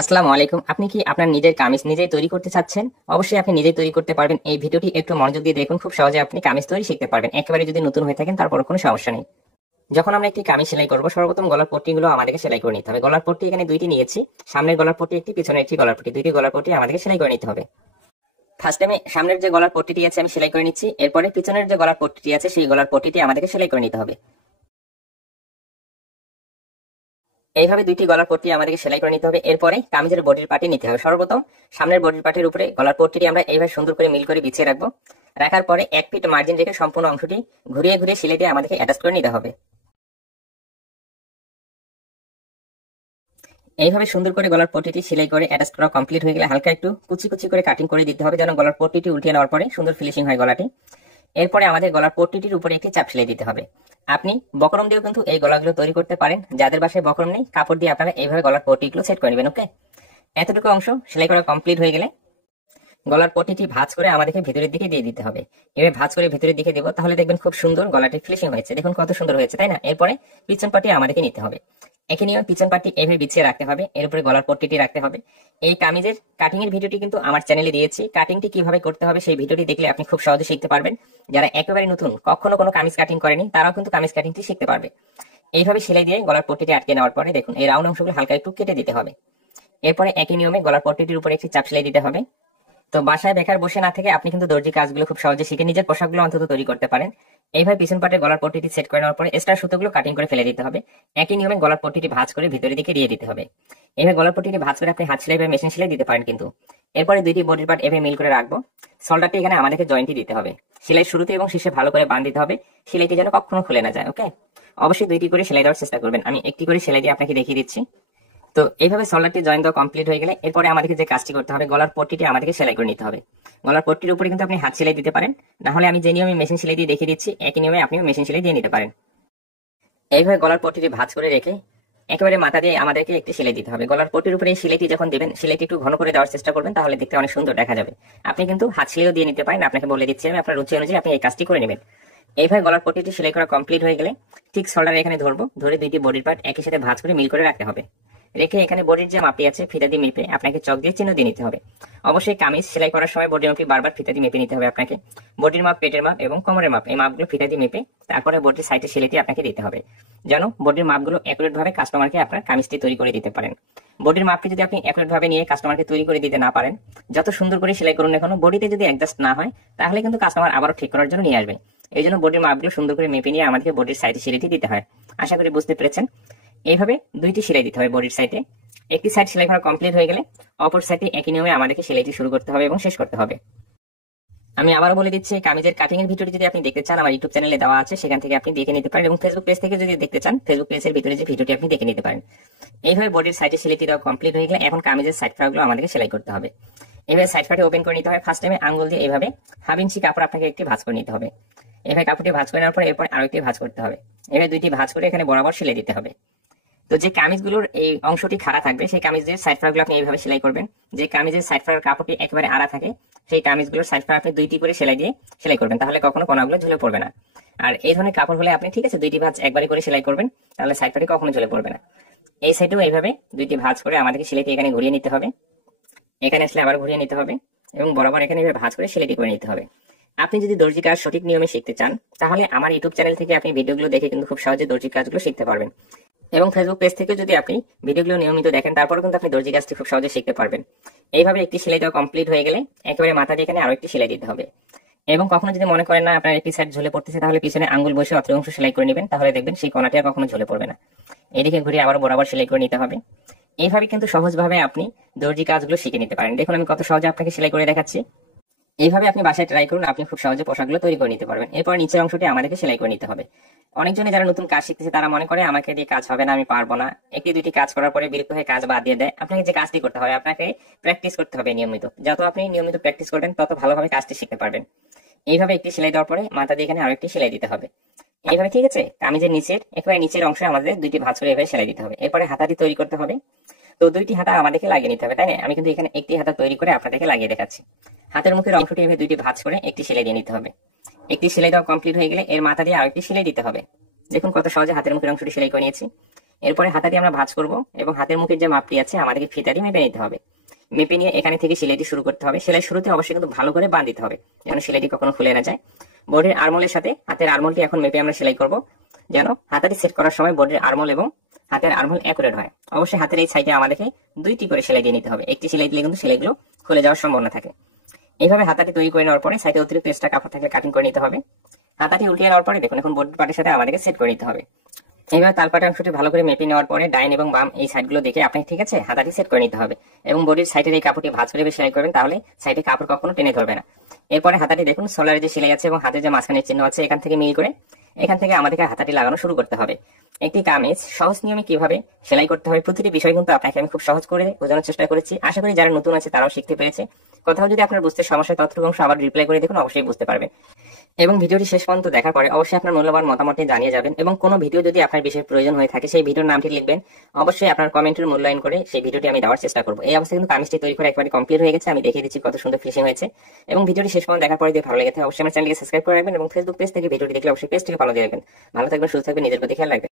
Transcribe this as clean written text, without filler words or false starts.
আসসালামু আলাইকুম। আপনি কি আপনার নিজের কামিজ নিজেই তৈরি করতে চাচ্ছেন? অবশ্যই আপনি নিজেই তৈরি করতে পারবেন। এই ভিডিওটি একটু মনোযোগ দিয়ে দেখুন, খুব সহজে আপনি কামিজ তৈরি শিখতে পারবেন। একেবারে যদি নতুন হয়ে থাকেন তারপর কোনো সমস্যা নেই। যখন আমরা একটি কামিজ সেলাই করব, সর্বপ্রথম গলার পট্টিগুলো আমাদেরকে সেলাই করে নিতে হবে। গলার পট্টি এখানে দুইটি নিয়েছি, সামনের গলার পট্টি একটি, পিছনের একটি গলার পট্টি, দুইটি গলার পট্টি আমাদেরকে সেলাই করে নিতে হবে। ফার্স্ট আমি সামনের যে গলার পট্টিটি আছে আমি সেলাই করে নিচ্ছি, এরপরে পিছনের যে গলার পট্টিটি আছে সেই গলার পট্টিটি আমাদেরকে সেলাই করে নিতে হবে। এইভাবে দুইটি গলার পট্টি আমাদেরকে সেলাই করে নিতে হবে। এরপরে কামিজের বডির পার্টি নিতে হবে। সর্বপ্রথম সামনের বডির পার্টির উপরে গলার পট্টিটি আমরা এইভাবে সুন্দর করে মিল করে বিছিয়ে রাখবো। রাখার পরে 1 ফিট মার্জিন রেখে সম্পূর্ণ অংশটি ঘুরিয়ে ঘুরিয়ে সেলাই দিয়ে আমাদেরকে অ্যাটাচ করে নিতে হবে। এইভাবে সুন্দর করে গলার পট্টিটি সেলাই করে অ্যাটাচ করা কমপ্লিট হয়ে গেলে হালকা একটু কুচি কুচি করে কাটিং করে দিতে হবে, যেন গলার পট্টিটি উল্টিয়ে নেওয়ার পরে সুন্দর ফিনিশিং হয় গলাটি। এরপরে আমাদের গলার পট্টিটির উপরে একটি চাপ সেলাই দিতে হবে। আপনি বকরম দিয়েও কিন্তু এই গলাগুলো তৈরি করতে পারেন। যাদের বাসায় বকরম নেই, কাপড় দিয়ে আপনারা এইভাবে গলার পট্টিগুলো সেট করে নেবেন। ওকে, এতটুকু অংশ সেলাই করা কমপ্লিট হয়ে গেলে গলার পট্টিটি ভাঁজ করে আমাদেরকে ভিতরের দিকে দিয়ে দিতে হবে। এভাবে ভাঁজ করে ভিতরের দিকে দেবো, তাহলে দেখবেন খুব সুন্দর গলাটি ফিনিশিং হয়েছে। দেখুন কত সুন্দর হয়েছে, তাই না? এরপরে পিছন পাটি আমাদেরকে নিতে হবে। একই নিয়মে পিছন পাটি এভাবে বিছিয়ে রাখতে হবে, এর উপরে গলার পট্টিটি রাখতে হবে। এই কামিজের কাটিং এর ভিডিওটি কিন্তু আমার চ্যানেলে দিয়েছি। কাটিংটি কিভাবে করতে হবে সেই ভিডিওটি দেখলে আপনি খুব সহজে শিখতে পারবেন। যারা একেবারে নতুন, কখনো কোনো কামিজ কাটিং করেনি, তারাও কিন্তু কামিজ কাটিংটি শিখতে পারবে। এইভাবে সেলাই দিয়ে গলার পট্টিটি আটকে নেওয়ার পরে দেখুন এই রাউন্ড অংশগুলো হালকা একটু কেটে দিতে হবে। এরপরে একই নিয়মে গলার পট্টিটির উপরে একটি চাপ সেলাই দিতে হবে। তো বাসায় বেকার বসে না থেকে আপনি কিন্তু দর্জি কাজগুলো খুব সহজে শিখে নিজের পোশাকগুলো অন্তত তৈরি করতে পারেন। এইভাবে পিছন পাটের গলার পট্টিটি সেট করে নেওয়ার পরে এক্সট্রা সুতোগুলো কাটিং করে ফেলে দিতে হবে। একই নিয়মে গলার পট্টিটি ভাঁজ করে ভিতরের দিকে দিয়ে দিতে হবে। এইভাবে গলার পট্টিটি ভাঁজ করে আপনি হাত সেলাই বা মেশিন সেলাই দিতে পারেন কিন্তু। এরপরে দুইটি বডির পার্ট এভাবে মিল করে রাখবো। শোল্ডারটি এখানে আমাদেরকে জয়েন্টই দিতে হবে। সেলাই শুরুতে এবং শেষে ভালো করে বাঁধ দিতে হবে, সেলাইটি যেন কখনো খুলে না যায়। ওকে, অবশ্যই দুইটি করে সেলাই দেওয়ার চেষ্টা করবেন। আমি একটি করে সেলাই দিয়ে আপনাকে দেখিয়ে দিচ্ছি। তো এইভাবে শোল্ডারটি জয়েন দেওয়া কমপ্লিট হয়ে গেলে এরপরে আমাদেরকে যে কাজটি করতে হবে, গলার পট্টিটি আমাদেরকে সেলাই করে নিতে হবে। গলার পট্টির উপরে কিন্তু আপনি হাত সেলাই দিতে পারেন, না হলে আমি যে নিয়মে মেশিন সেলাই দিয়ে দেখিয়ে দিচ্ছি একই নিয়মে আপনিও মেশিন সেলাই দিয়ে নিতে পারেন। এইভাবে গলার পট্টিটি ভাঁজ করে রেখে একেবারে মাথা দিয়ে আমাদেরকে একটি সেলাই দিতে হবে। গলার পট্টির উপরে এই সেলাইটি যখন দেবেন, সেলাইটি একটু ঘন করে দেওয়ার চেষ্টা করবেন, তাহলে দেখতে অনেক সুন্দর দেখা যাবে। আপনি কিন্তু হাত সেলাইও দিয়ে নিতে পারেন, আপনাকে বলে দিচ্ছি আমি, আপনার রুচি অনুযায়ী আপনি এই কাজটি করে নেবেন। এইভাবে গলার পট্টিটি সেলাই করা কমপ্লিট হয়ে গেলে ঠিক শোল্ডার এখানে ধরবো, ধরে দুইটি বডির পার্ট একই সাথে ভাঁজ করে মিল করে রাখতে হবে। রেখে এখানে বডির যে মাপটি আছে ফিতা দিয়ে মেপে আপনাকে চক দিয়ে চিহ্ন দিয়ে নিতে হবে। অবশ্যই কামিজ সেলাই করার সময় বডির মাপটি বারবার ফিতা দিয়ে মেপে নিতে হবে আপনাকে। বডির মাপ, পেটের মাপ এবং কোমরের মাপ, এই মাপগুলো ফিতা দিয়ে মেপে তারপরে বডির সাইডে সেলাইটি আপনাকে দিতে হবে, যেন বডির মাপগুলো অ্যাকুরেট ভাবে কাস্টমারকে আপনার কামিজটি তৈরি করে দিতে পারেন। বডির মাপটি যদি আপনি অ্যাকুরেট ভাবে নিয়ে কাস্টমারকে তৈরি করে দিতে না পারেন, যত সুন্দর করে সেলাই করুন না কেন, বডিতে যদি অ্যাডজাস্ট না হয় তাহলে কিন্তু কাস্টমার আবারও ঠিক করার জন্য নিয়ে আসবে। এই জন্য বডির মাপগুলো সুন্দর করে মেপে নিয়ে আমাদেরকে বডির সাইডে সেলাইটি দিতে হয়। আশা করি বুঝতে পেরেছেন। এইভাবে দুইটি সেলাই দিতে হবে বডির সাইডে। একটি সাইড সেলাই করা কমপ্লিট হয়ে গেলে অপর সাইডে একই নিয়মে আমাদেরকে সেলাইটি শুরু করতে হবে এবং শেষ করতে হবে। আমি আবারও বলে দিচ্ছি, কামিজের কাটিং এর ভিডিওটি যদি আপনি দেখতে চান আমার ইউটিউব চ্যানেলে দেওয়া আছে, সেখান থেকে আপনি দেখে নিতে পারেন, এবং ফেসবুক পেজ থেকে যদি দেখতে চান ফেসবুক পেজের ভিতরে যে ভিডিওটি আপনি দেখে নিতে পারেন। এইভাবে বডির সাইডে সেলাইটি দেওয়া কমপ্লিট হয়ে গেলে এখন কামিজের সাইড ফ্রাগুলো আমাদেরকে সেলাই করতে হবে। এইভাবে সাইড ফ্রাটি ওপেন করে নিতে হবে। ফার্স্ট টাইমে আঙ্গুল দিয়ে এইভাবে হাফ ইঞ্চি কাপড় আপনাকে একটি ভাঁজ করে নিতে হবে। এইভাবে কাপড়টি ভাঁজ করে নেওয়ার পর এরপর আরো একটি ভাঁজ করতে হবে। এভাবে দুইটি ভাঁজ করে এখানে বরাবর সেলাই দিতে হবে। তো যে কামিজগুলোর এই অংশটি খাড়া থাকবে সেই কামিজের সাইড ফ্রাগুলো আপনি এইভাবে সেলাই করবেন। যে কামিজের সাইড ফ্রার কাপড়টি একেবারে আড়া থাকে সেই কামিজগুলোর সাইড ফ্রা আপনি দুইটি করে সেলাই দিয়ে সেলাই করবেন, তাহলে কখনো কোনাগুলো ঝুলে পড়বে না। আর এই ধরনের কাপড় হলে আপনি ঠিক আছে দুইটি ভাঁজ একবারে করে সেলাই করবেন, তাহলে সাইড ফ্রাটি কখনো ঝুলে পড়বে না। এই সাইডেও এইভাবে দুইটি ভাঁজ করে আমাদেরকে সেলাইটি এখানে ঘুরিয়ে নিতে হবে, এখানে আসলে আবার ঘুরিয়ে নিতে হবে এবং বরাবর এখানে এইভাবে ভাঁজ করে সেলাইটি করে নিতে হবে। আপনি যদি দর্জি কাজ সঠিক নিয়মে শিখতে চান তাহলে আমার ইউটিউব চ্যানেল থেকে আপনি ভিডিওগুলো দেখে কিন্তু খুব সহজে দর্জি কাজগুলো শিখতে পারবেন, এবং ফেসবুক পেজ থেকে যদি আপনি ভিডিওগুলো নিয়মিত দেখেন তারপরে কিন্তু আপনি দর্জি কাজটি খুব সহজে শিখতে পারবেন। এইভাবে একটি সেলাই দেওয়া কমপ্লিট হয়ে গেলে একেবারে মাথা দিয়ে এখানে আরো একটি সেলাই দিতে হবে। এবং কখনো যদি মনে করেন না আপনার একটি সাইড ঝুলে পড়তেছে, তাহলে পিছনে আঙ্গুল বসে অত্র অংশ সেলাই করে নেবেন, তাহলে দেখবেন সেই কোনাটি আর কখনো ঝুলে পড়বে না। এদিকে ঘুরিয়ে আবার বরাবর সেলাই করে নিতে হবে। এইভাবে কিন্তু সহজভাবে আপনি দর্জি কাজগুলো শিখে নিতে পারেন। দেখুন আমি কত সহজে আপনাকে সেলাই করে দেখাচ্ছি। এইভাবে আপনি বাসায় ট্রাই করুন, আপনি খুব সহজে পোশাকগুলো তৈরি করে নিতে পারবেন। এরপর নিচের অংশটি আমাদেরকে সেলাই করে নিতে হবে। অনেকজনে যারা নতুন কাজ শিখতেছে তারা মনে করে আমাকে দিয়ে কাজ হবে না, আমি পারবো না, একটি দুইটি কাজ করার পরে বিরক্ত হয়ে কাজ বাদ দিয়ে দেয়। আপনাকে যে কাজটি করতে হবে, আপনাকে প্র্যাকটিস করতে হবে নিয়মিত। যত আপনি নিয়মিত প্র্যাকটিস করবেন তত ভালোভাবে কাজটি শিখতে পারবেন। এইভাবে একটি সেলাই দেওয়ার পরে মাথা দিয়ে এখানে আরো একটি সেলাই দিতে হবে। এইভাবে ঠিক আছে, কামিজের নিচের একেবারে নিচের অংশে আমাদের দুইটি ভাঁজ করে এভাবে সেলাই দিতে হবে। এরপরে হাতাটি তৈরি করতে হবে। তো দুইটি হাতা আমাদেরকে লাগিয়ে নিতে হবে, তাই না? আমি কিন্তু এখানে একটি হাতা তৈরি করে আপনাদেরকে লাগিয়ে দেখাচ্ছি। হাতের মুখের অংশটি এভাবে দুইটি ভাঁজ করে একটি সেলাই দিয়ে নিতে হবে। একটি সেলাই দেওয়া কমপ্লিট হয়ে গেলে এর মাথা দিয়ে আরেকটি সেলাই দিতে হবে। দেখুন কত সহজে হাতের মুখের অংশটি সেলাই করে নিয়েছি। এরপরে হাতাটি আমরা ভাঁজ করব এবং হাতের মুখের যে মাপটি আছে আমাদেরকে ফিতা দিয়ে মেপে নিতে হবে। মেপে নিয়ে এখানে থেকে সেলাইটি শুরু করতে হবে। সেলাই শুরুতে অবশ্যই কিন্তু ভালো করে বাঁধ দিতে হবে যেন সেলাইটি কখনো খুলে না যায়। বডির আরমোলের সাথে হাতের আরমোলটি এখন মেপে আমরা সেলাই করব, যেন হাতাটি সেট করার সময় বডির আরমোল এবং হাতের আরমোল অ্যাকুরেট হয়। অবশ্যই হাতের এই সাইডে আমাদেরকে 2টি করে সেলাই দিয়ে নিতে হবে। একটি সেলাই দিলে কিন্তু সেলাইগুলো খুলে যাওয়ার সম্ভাবনা থাকে। এইভাবে হাতাটি তৈরি করে নেওয়ার পরে সাইডে অতিরিক্ত এক্সট্রা কাপড় থাকলে কাটিং করে নিতে হবে। হাতাটি উল্টিয়ে নেওয়ার পরে দেখুন এখন বডির পার্টের সাথে আমাদেরকে সেট করে নিতে হবে। এইভাবে তালপাটের অংশটি ভালো করে মেপে নেওয়ার পরে ডাইন এবং বাম এই সাইডগুলো দেখে আপনি ঠিক আছে হাতাটি সেট করে নিতে হবে এবং বডির সাইডের এই কাপড়টি ভাঁজ করে সেলাই করবেন, তাহলে সাইডে কাপড় কখনো টেনে ধরবে না। এরপরে হাতাটি দেখুন সোলারের যে সেলাই আছে এবং হাতের যে মাঝখানের চিহ্ন আছে এখান থেকে মিল করে এখান থেকে আমাদেরকে হাতাটি লাগানো শুরু করতে হবে। একটি কামিজ সহজ নিয়মে কিভাবে সেলাই করতে হবে প্রতিটি বিষয় কিন্তু আপনাকে আমি খুব সহজ করে বোঝানোর চেষ্টা করেছি। আশা করি যারা নতুন আছে তারাও শিখতে পেরেছে। কোথাও যদি আপনার বুঝতে সমস্যা ততটুকু অংশ আবার রিপ্লাই করে দেখুন, অবশ্যই বুঝতে পারবেন। এবং ভিডিওটি শেষ পর্যন্ত দেখার পরে অবশ্যই আপনার মূল্যবান মতামতটি জানিয়ে যাবেন এবং কোনো ভিডিও যদি আপনার বিশেষ প্রয়োজন হয়ে থাকে সেই ভিডিওর নামটি লিখবেন। অবশ্যই আপনার কমেন্টের মূল্যায়ন করে সেই ভিডিওটি আমি দেওয়ার চেষ্টা করব। এই অবস্থায় কিন্তু কামিজটি তৈরি করে একেবারে কমপ্লিট হয়ে গেছে। আমি দেখিয়ে দিচ্ছি কত সুন্দর ফিনিশিং হয়েছে। এবং ভিডিওটি শেষ পর্যন্ত দেখার পরে যদি ভালো লেগে থাকে অবশ্যই আমার চ্যানেলকে সাবস্ক্রাইব করে রাখবেন এবং ফেসবুক পেজ থেকে ভিডিওটি দেখলে অবশ্যই পেজটিকে ফলো দিয়ে রাখবেন। ভালো থাকবেন, সুস্থ থাকবেন, নিজের প্রতি খেয়াল রাখবেন।